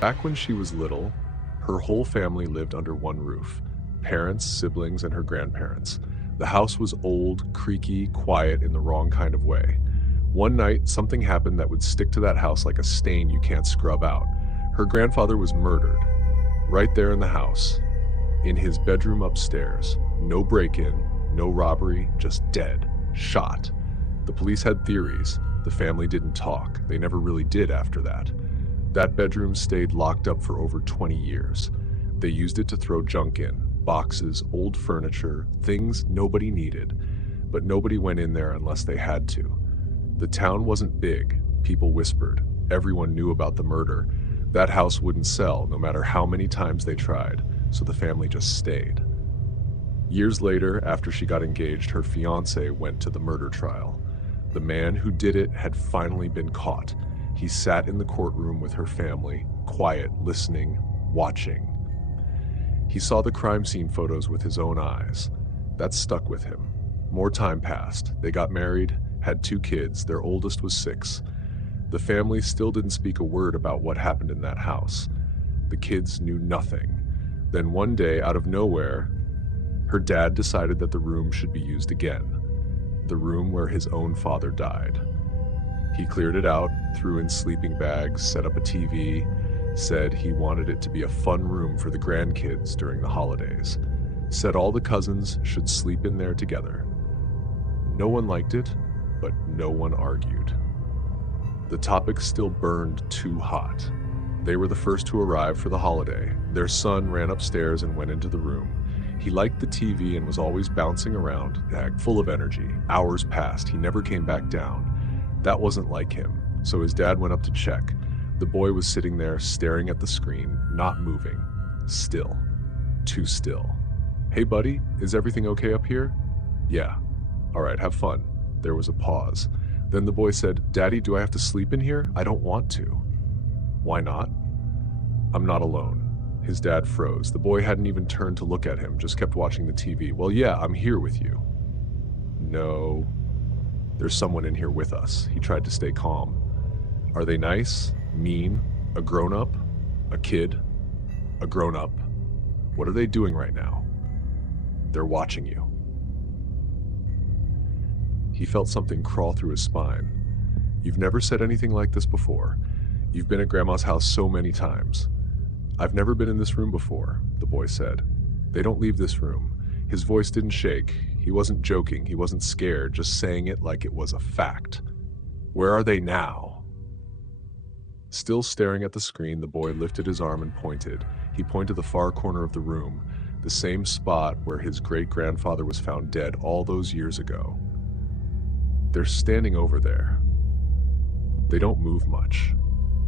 Back when she was little, her whole family lived under one roof: parents, siblings, and her grandparents. The house was old, creaky, quiet in the wrong kind of way. One night, something happened that would stick to that house like a stain you can't scrub out. Her grandfather was murdered, right there in the house, in his bedroom upstairs. No break-in, no robbery, just dead, shot. The police had theories. The family didn't talk. They never really did after that. That bedroom stayed locked up for over 20 years. They used it to throw junk in: boxes, old furniture, things nobody needed. But nobody went in there unless they had to. The town wasn't big. People whispered. Everyone knew about the murder. That house wouldn't sell, no matter how many times they tried, so the family just stayed. Years later, after she got engaged, her fiancé went to the murder trial. The man who did it had finally been caught. He sat in the courtroom with her family, quiet, listening, watching. He saw the crime scene photos with his own eyes. That stuck with him. More time passed. They got married, had 2 kids. Their oldest was 6. The family still didn't speak a word about what happened in that house. The kids knew nothing. Then one day, out of nowhere, her dad decided that the room should be used again. The room where his own father died. He cleared it out, threw in sleeping bags, set up a TV, said he wanted it to be a fun room for the grandkids during the holidays. Said all the cousins should sleep in there together. No one liked it, but no one argued. The topic still burned too hot. They were the first to arrive for the holiday. Their son ran upstairs and went into the room. He liked the TV and was always bouncing around, full of energy. Hours passed. He never came back down. That wasn't like him, so his dad went up to check. The boy was sitting there, staring at the screen, not moving. Still. Too still. "Hey buddy, is everything okay up here?" "Yeah." "All right, have fun." There was a pause. Then the boy said, "Daddy, do I have to sleep in here? I don't want to." "Why not?" "I'm not alone." His dad froze. The boy hadn't even turned to look at him, just kept watching the TV. "Well, yeah, I'm here with you." "No, there's someone in here with us." He tried to stay calm. "Are they nice? Mean? A grown-up? A kid? A grown-up? What are they doing right now?" "They're watching you." He felt something crawl through his spine. "You've never said anything like this before. You've been at Grandma's house so many times." "I've never been in this room before," the boy said. "They don't leave this room." His voice didn't shake. He wasn't joking. He wasn't scared, just saying it like it was a fact. "Where are they now?" Still staring at the screen, the boy lifted his arm and pointed. He pointed to the far corner of the room, the same spot where his great-grandfather was found dead all those years ago. "They're standing over there. They don't move much."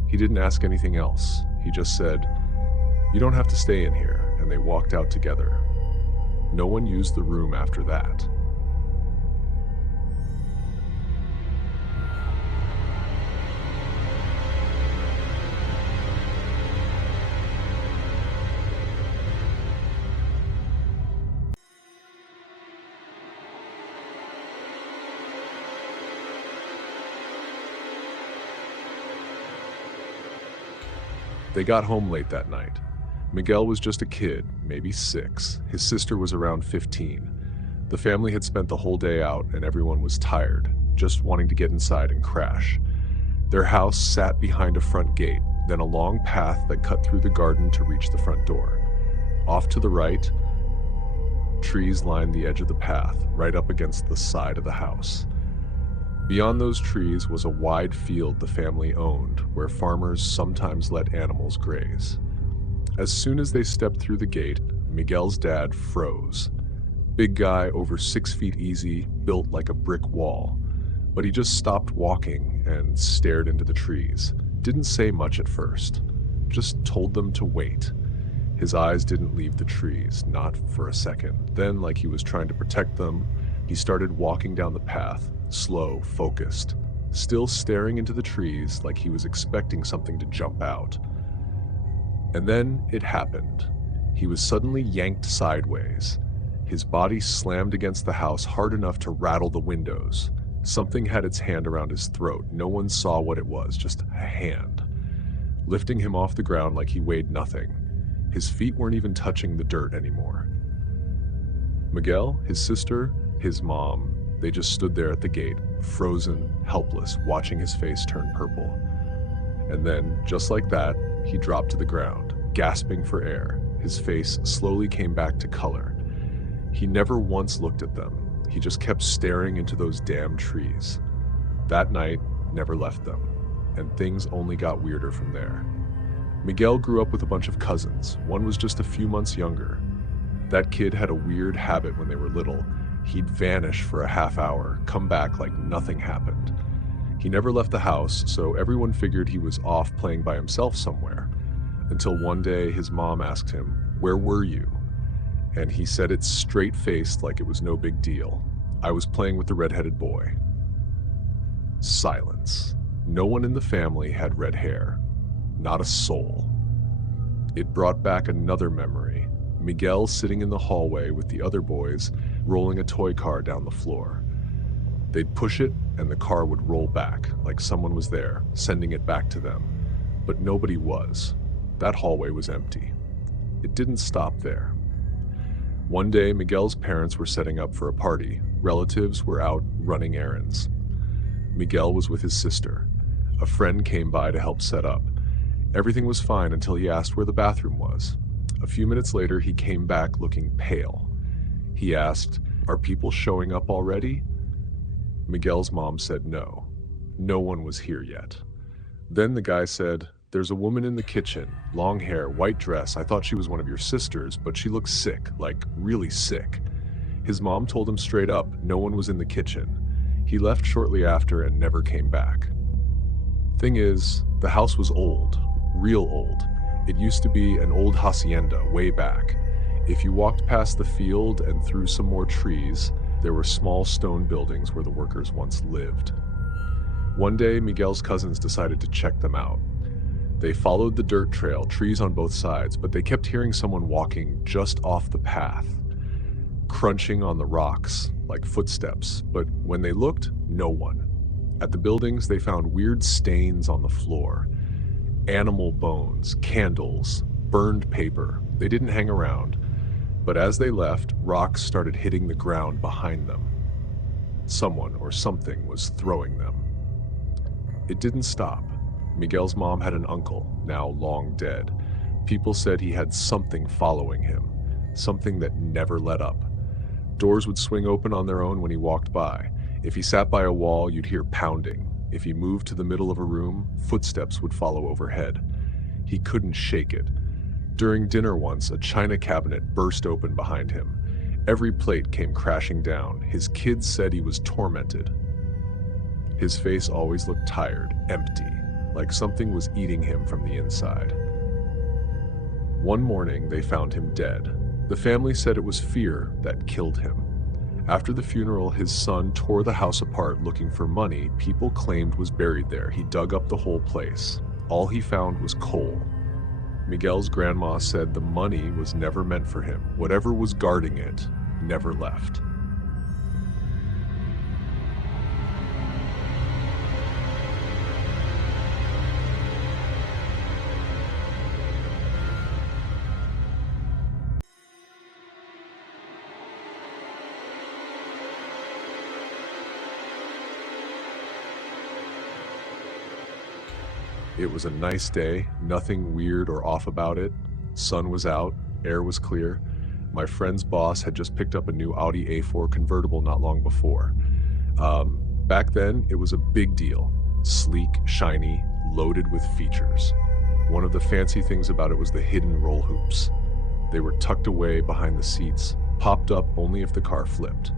He didn't ask anything else. He just said, "You don't have to stay in here," and they walked out together. No one used the room after that. They got home late that night. Miguel was just a kid, maybe 6. His sister was around 15. The family had spent the whole day out and everyone was tired, just wanting to get inside and crash. Their house sat behind a front gate, then a long path that cut through the garden to reach the front door. Off to the right, trees lined the edge of the path, right up against the side of the house. Beyond those trees was a wide field the family owned, where farmers sometimes let animals graze. As soon as they stepped through the gate, Miguel's dad froze. Big guy, over 6 feet easy, built like a brick wall. But he just stopped walking and stared into the trees. Didn't say much at first. Just told them to wait. His eyes didn't leave the trees, not for a second. Then, like he was trying to protect them, he started walking down the path, slow, focused, still staring into the trees like he was expecting something to jump out. And then it happened. He was suddenly yanked sideways. His body slammed against the house hard enough to rattle the windows. Something had its hand around his throat. No one saw what it was, just a hand. lifting him off the ground like he weighed nothing. His feet weren't even touching the dirt anymore. Miguel, his sister, his mom, they just stood there at the gate, frozen, helpless, watching his face turn purple. And then, just like that, he dropped to the ground, gasping for air. His face slowly came back to color. He never once looked at them. He just kept staring into those damn trees. That night never left them, and things only got weirder from there. Miguel grew up with a bunch of cousins. One was just a few months younger. That kid had a weird habit when they were little. He'd vanish for a half hour, come back like nothing happened. He never left the house, so everyone figured he was off playing by himself somewhere. Until one day his mom asked him, "Where were you?" And he said it straight-faced like it was no big deal. "I was playing with the red-headed boy." Silence. No one in the family had red hair. Not a soul. It brought back another memory. Miguel sitting in the hallway with the other boys, rolling a toy car down the floor. They'd push it, and the car would roll back, like someone was there, sending it back to them. But nobody was. That hallway was empty. It didn't stop there. One day, Miguel's parents were setting up for a party. Relatives were out running errands. Miguel was with his sister. A friend came by to help set up. Everything was fine until he asked where the bathroom was. A few minutes later, he came back looking pale. He asked, "Are people showing up already?" Miguel's mom said no. No one was here yet. Then the guy said, "There's a woman in the kitchen, long hair, white dress. I thought she was one of your sisters, but she looks sick, like really sick." His mom told him straight up, no one was in the kitchen. He left shortly after and never came back. Thing is, the house was old, real old. It used to be an old hacienda way back. If you walked past the field and through some more trees, there were small stone buildings where the workers once lived. One day, Miguel's cousins decided to check them out. They followed the dirt trail, trees on both sides, but they kept hearing someone walking just off the path, crunching on the rocks like footsteps, but when they looked, no one. At the buildings, they found weird stains on the floor. Animal bones, candles, burned paper. They didn't hang around, but as they left, rocks started hitting the ground behind them. Someone or something was throwing them. It didn't stop. Miguel's mom had an uncle, now long dead. People said he had something following him, something that never let up. Doors would swing open on their own when he walked by. If he sat by a wall, you'd hear pounding. If he moved to the middle of a room, footsteps would follow overhead. He couldn't shake it. During dinner once, a china cabinet burst open behind him. Every plate came crashing down. His kids said he was tormented. His face always looked tired, empty, like something was eating him from the inside. One morning, they found him dead. The family said it was fear that killed him. After the funeral, his son tore the house apart looking for money people claimed was buried there. He dug up the whole place. All he found was coal. Miguel's grandma said the money was never meant for him. Whatever was guarding it never left. It was a nice day, nothing weird or off about it. Sun was out, air was clear. My friend's boss had just picked up a new Audi A4 convertible not long before. Back then, it was a big deal. Sleek, shiny, loaded with features. One of the fancy things about it was the hidden roll hoops. They were tucked away behind the seats, popped up only if the car flipped.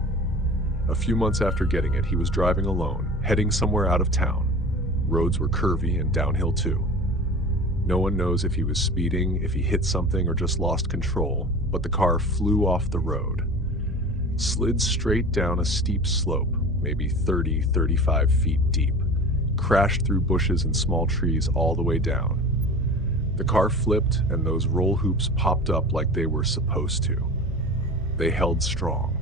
A few months after getting it, he was driving alone, heading somewhere out of town. Roads were curvy and downhill too. No one knows if he was speeding, if he hit something, or just lost control, but the car flew off the road, slid straight down a steep slope, maybe 30-35 feet deep, crashed through bushes and small trees all the way down. The car flipped and those roll hoops popped up like they were supposed to. They held strong.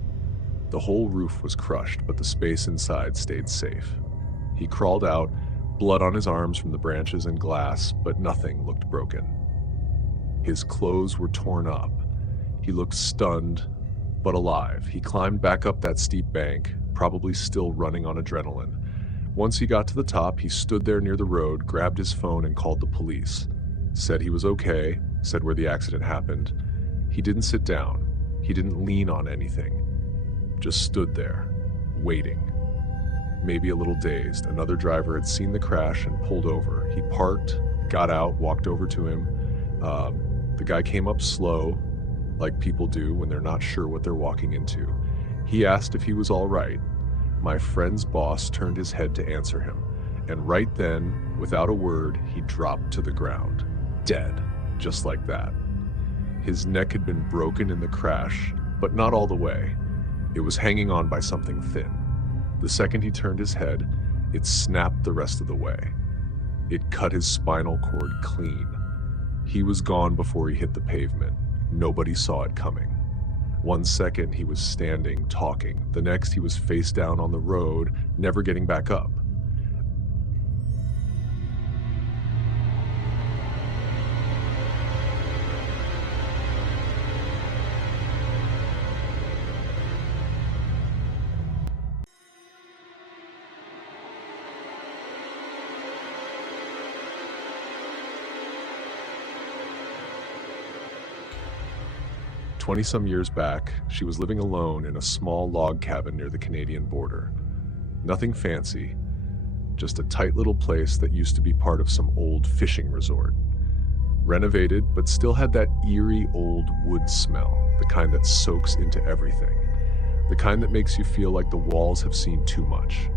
The whole roof was crushed, but the space inside stayed safe. He crawled out, blood on his arms from the branches and glass, but nothing looked broken. His clothes were torn up. He looked stunned, but alive. He climbed back up that steep bank, probably still running on adrenaline. Once he got to the top, he stood there near the road, grabbed his phone and called the police. Said he was okay, said where the accident happened. He didn't sit down. He didn't lean on anything. Just stood there, waiting. Maybe a little dazed. Another driver had seen the crash and pulled over. He parked, got out, walked over to him. The guy came up slow, like people do when they're not sure what they're walking into. He asked if he was all right. My friend's boss turned his head to answer him, and right then, without a word, he dropped to the ground, dead, just like that. His neck had been broken in the crash, but not all the way. It was hanging on by something thin. The second he turned his head, it snapped the rest of the way. It cut his spinal cord clean. He was gone before he hit the pavement. Nobody saw it coming. 1 second he was standing, talking. The next he was face down on the road, never getting back up. "20-some years back, she was living alone in a small log cabin near the Canadian border. Nothing fancy, just a tight little place that used to be part of some old fishing resort. Renovated, but still had that eerie old wood smell, the kind that soaks into everything, the kind that makes you feel like the walls have seen too much.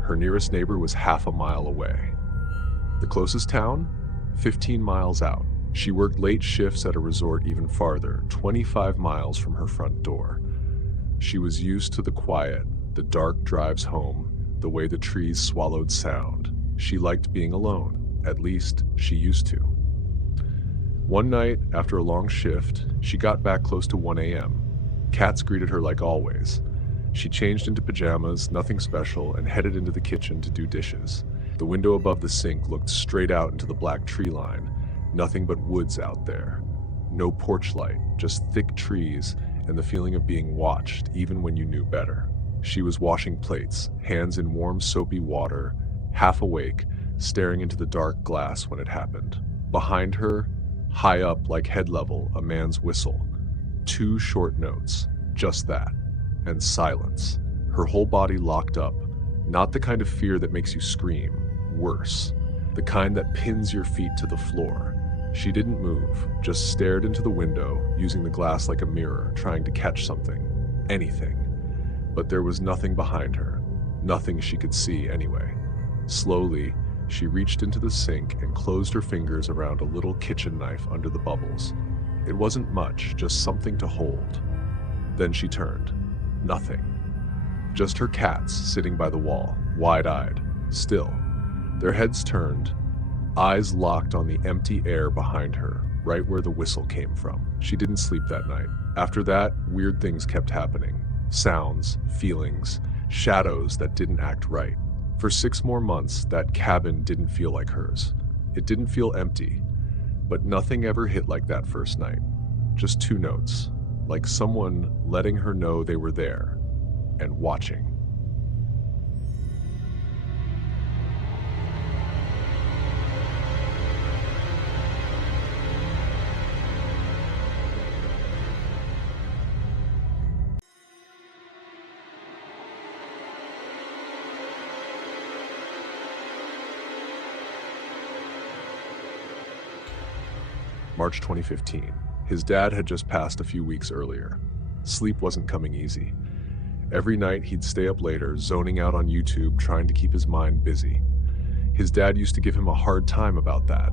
Her nearest neighbor was half a mile away. The closest town? 15 miles out. She worked late shifts at a resort even farther, 25 miles from her front door. She was used to the quiet, the dark drives home, the way the trees swallowed sound. She liked being alone, at least she used to. One night, after a long shift, she got back close to 1 a.m. Cats greeted her like always. She changed into pajamas, nothing special, and headed into the kitchen to do dishes. The window above the sink looked straight out into the black tree line. Nothing but woods out there. No porch light, just thick trees and the feeling of being watched even when you knew better. She was washing plates, hands in warm soapy water, half awake, staring into the dark glass when it happened. Behind her, high up like head level, a man's whistle. 2 short notes, just that, and silence. Her whole body locked up, not the kind of fear that makes you scream, worse, the kind that pins your feet to the floor. She didn't move, just stared into the window, using the glass like a mirror, trying to catch something, anything. But there was nothing behind her, nothing she could see anyway. Slowly, she reached into the sink and closed her fingers around a little kitchen knife under the bubbles. It wasn't much, just something to hold. Then she turned. Nothing. Just her cats sitting by the wall, wide-eyed, still. Their heads turned, eyes locked on the empty air behind her, right where the whistle came from. She didn't sleep that night. After that, weird things kept happening. Sounds, feelings, shadows that didn't act right. For 6 more months, that cabin didn't feel like hers. It didn't feel empty, but nothing ever hit like that first night. Just 2 notes, like someone letting her know they were there and watching. March 2015. His dad had just passed a few weeks earlier. Sleep wasn't coming easy. Every night he'd stay up later, zoning out on YouTube, trying to keep his mind busy. His dad used to give him a hard time about that.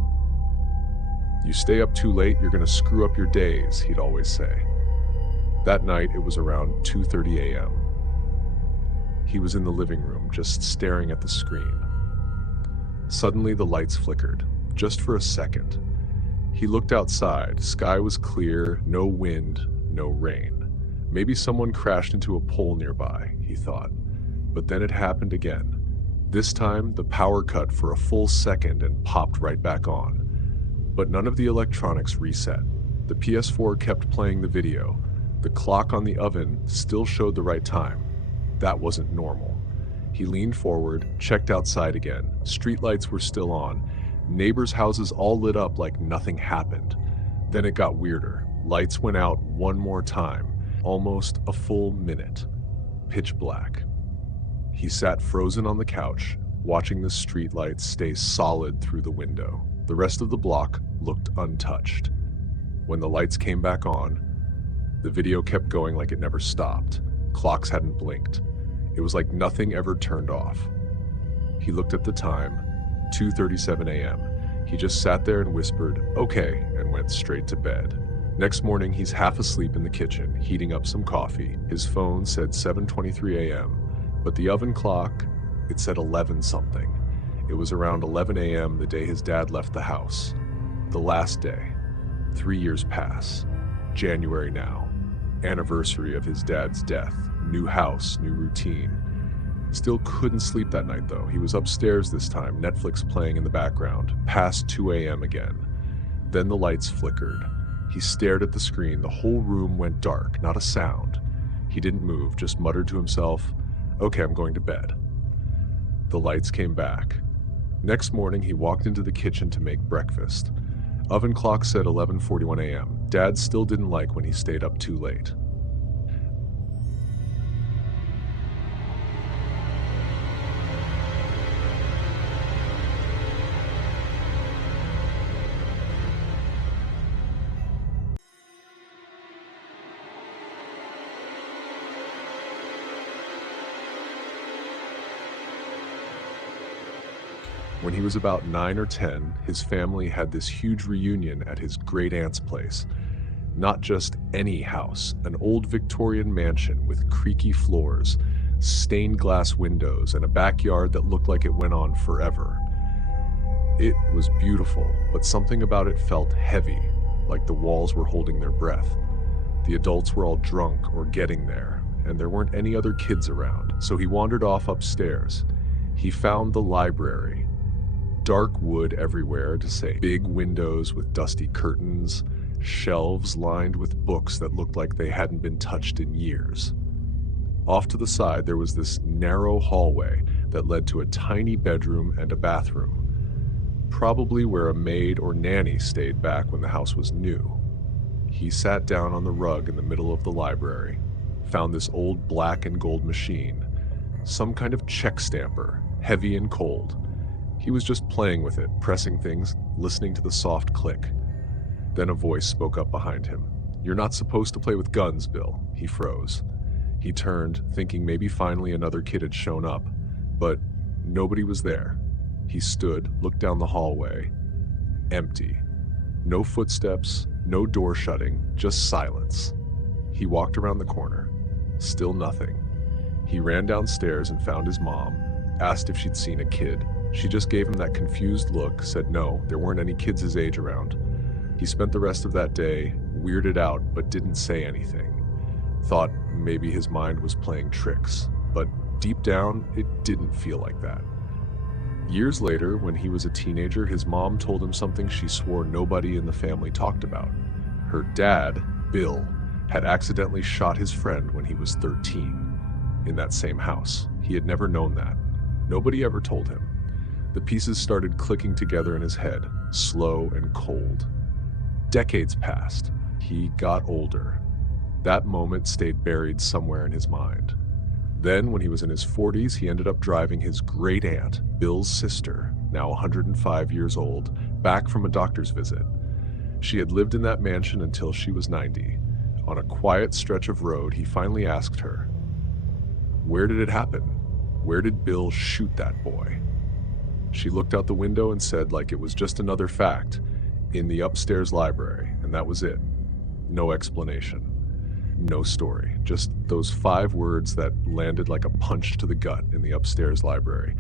"You stay up too late, you're gonna screw up your days," he'd always say. That night, it was around 2:30 a.m. He was in the living room, just staring at the screen. Suddenly, the lights flickered, just for a second. He looked outside. Sky was clear, no wind, no rain. Maybe someone crashed into a pole nearby, he thought. But then it happened again. This time, the power cut for a full second and popped right back on. But none of the electronics reset. The PS4 kept playing the video. The clock on the oven still showed the right time. That wasn't normal. He leaned forward, checked outside again. Streetlights were still on. Neighbors' houses all lit up like nothing happened. Then it got weirder. Lights went out one more time, almost a full minute. Pitch black. He sat frozen on the couch, watching the streetlights stay solid through the window. The rest of the block looked untouched. When the lights came back on, the video kept going like it never stopped. Clocks hadn't blinked. It was like nothing ever turned off. He looked at the time, 2:37 a.m. He just sat there and whispered, "Okay," and went straight to bed. Next morning, he's half asleep in the kitchen, heating up some coffee. His phone said 7:23 a.m., but the oven clock, it said 11 something. It was around 11 a.m. the day his dad left the house. The last day. 3 years pass. January now. Anniversary of his dad's death. New house, new routine. Still couldn't sleep that night though. He was upstairs this time, Netflix playing in the background. Past 2 a.m. again. Then the lights flickered. He stared at the screen. The whole room went dark, not a sound. He didn't move, just muttered to himself, "Okay, I'm going to bed." The lights came back. Next morning, he walked into the kitchen to make breakfast. Oven clock said 11:41 a.m. Dad still didn't like when he stayed up too late. When he was about 9 or 10, his family had this huge reunion at his great-aunt's place. Not just any house, an old Victorian mansion with creaky floors, stained glass windows, and a backyard that looked like it went on forever. It was beautiful, but something about it felt heavy, like the walls were holding their breath. The adults were all drunk or getting there, and there weren't any other kids around, so he wandered off upstairs. He found the library. Dark wood everywhere, to say, big windows with dusty curtains, shelves lined with books that looked like they hadn't been touched in years. Off to the side, there was this narrow hallway that led to a tiny bedroom and a bathroom, probably where a maid or nanny stayed back when the house was new. He sat down on the rug in the middle of the library, found this old black and gold machine, some kind of check stamper, heavy and cold. He was just playing with it, pressing things, listening to the soft click. Then a voice spoke up behind him. "You're not supposed to play with guns, Bill." He froze. He turned, thinking maybe finally another kid had shown up, but nobody was there. He stood, looked down the hallway. Empty. No footsteps, no door shutting, just silence. He walked around the corner. Still nothing. He ran downstairs and found his mom, asked if she'd seen a kid. She just gave him that confused look, said no, there weren't any kids his age around. He spent the rest of that day weirded out but didn't say anything. Thought maybe his mind was playing tricks, but deep down, it didn't feel like that. Years later, when he was a teenager, his mom told him something she swore nobody in the family talked about. Her dad, Bill, had accidentally shot his friend when he was 13, in that same house. He had never known that. Nobody ever told him. The pieces started clicking together in his head, slow and cold. Decades passed. He got older. That moment stayed buried somewhere in his mind. Then, when he was in his 40s, he ended up driving his great-aunt, Bill's sister, now 105 years old, back from a doctor's visit. She had lived in that mansion until she was 90. On a quiet stretch of road, he finally asked her, "Where did it happen? Where did Bill shoot that boy?" She looked out the window and said, like it was just another fact, "In the upstairs library," and that was it. No explanation. No story. Just those 5 words that landed like a punch to the gut in the upstairs library.